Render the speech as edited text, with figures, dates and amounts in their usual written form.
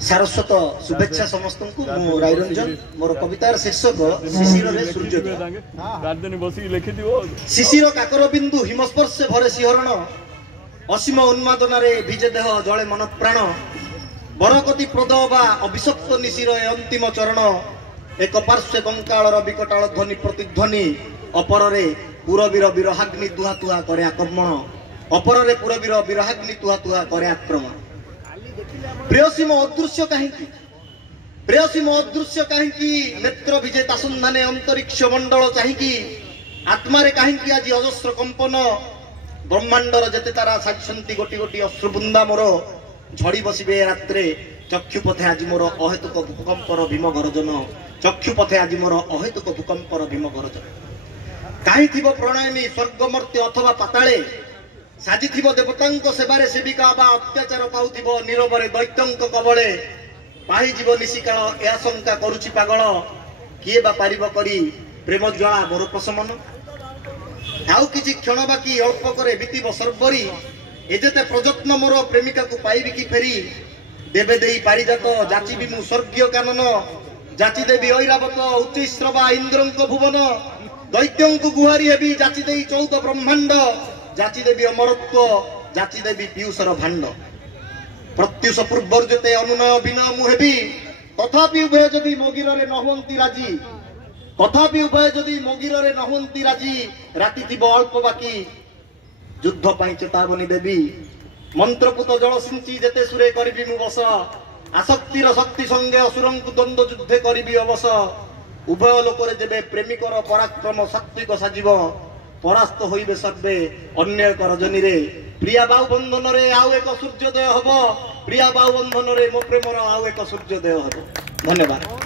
सारस्वत शुभेच्छा समस्त को रायरंजन मोर कवितार शीर्षक शिशिर रे सूर्योदय। शिशिर काकर बिंदु हिमस्पर्शे भरे शिहरण असीम उन्मादन भिजे देह जले मन प्राण बरकति प्रद बा अभिशप्त निशिर अंतिम चरण एक पार्श्वे कंकाल विकटाल ध्वनि प्रतिध्वनि अपरे पुरवीर विरहाग्नि तुहा तुहा करे आक्रमण अपरे पुरवीर विरहाग्नि तुहा तुहा करे आक्रमण। प्रियसीम अदृश्य कहीं प्रियसीम अदृश्य कहीं नेत्र विजेता सन्धाने अंतरिक्ष मंडल चाहिए आत्मारे कहीं आज अजस्र कंपन ब्रह्मांडर जेते तारा साजिशंती गोटी गोटी अश्रुबुंदा मोर झड़ी बसबे रात्रे चक्षुपथे आज मोर अहेतुक भूकंपर भीम गर्जन चक्षुपथे आज मोर अहेतुक भूकंपर भीम गर्जन। कहीं थी प्रणयनी स्वर्गमर्त्य अथवा पाताले साजी देवतांक सेवारे सेविका बा अत्याचार पाउथिबो नीरवरे दैत्यंक कबले पाही जीव निशिकाल ए आशंका करुछि पागल किए बा पारिब करी प्रेम ज्वाला मोर प्रशमन आउ किछि क्षण बाकी अल्प करे बीतीब सर्वरी एजेते प्रयत्न मोर प्रेमिका को पाइबी कि फेरी देवे देई पारिजात जाचिबी मु स्वर्गीय कानन जाची देवी ऐरावत उच्चश्रवा इंद्रंक भुवन दैत्यंक गुहारी हेबी जाची देई 14 ब्रह्मांड जाची देवी अमरत्व जाची देवी पीयूषर भांड प्रत्युष पूर्वर जेते अनुनय विनय मुहेबी तथापि उभय जदि मोगिरे न हुंती राजी तथापि उभय जदि मोगिरे न हुंती राजी राति थी अल्प बाकी युद्ध पाई चेतावनी देवी मंत्रपुत जल सिंची जेते सुरे करी मु बस आसक्तिर शक्ति संगे असुरंकु द्वंद्व युद्धे करी अवस उभय लोकरे जेबे प्रेमिकर पराक्रम सात्विक साजिब परास्त होइबे सर्वे अन्य एक रजनी रे प्रिया बाहु बंधन रे आउ एक सूर्योदय हब प्रिया बाहु बंधन रे मो प्रेमर आउ एक सूर्योदय हब। धन्यवाद।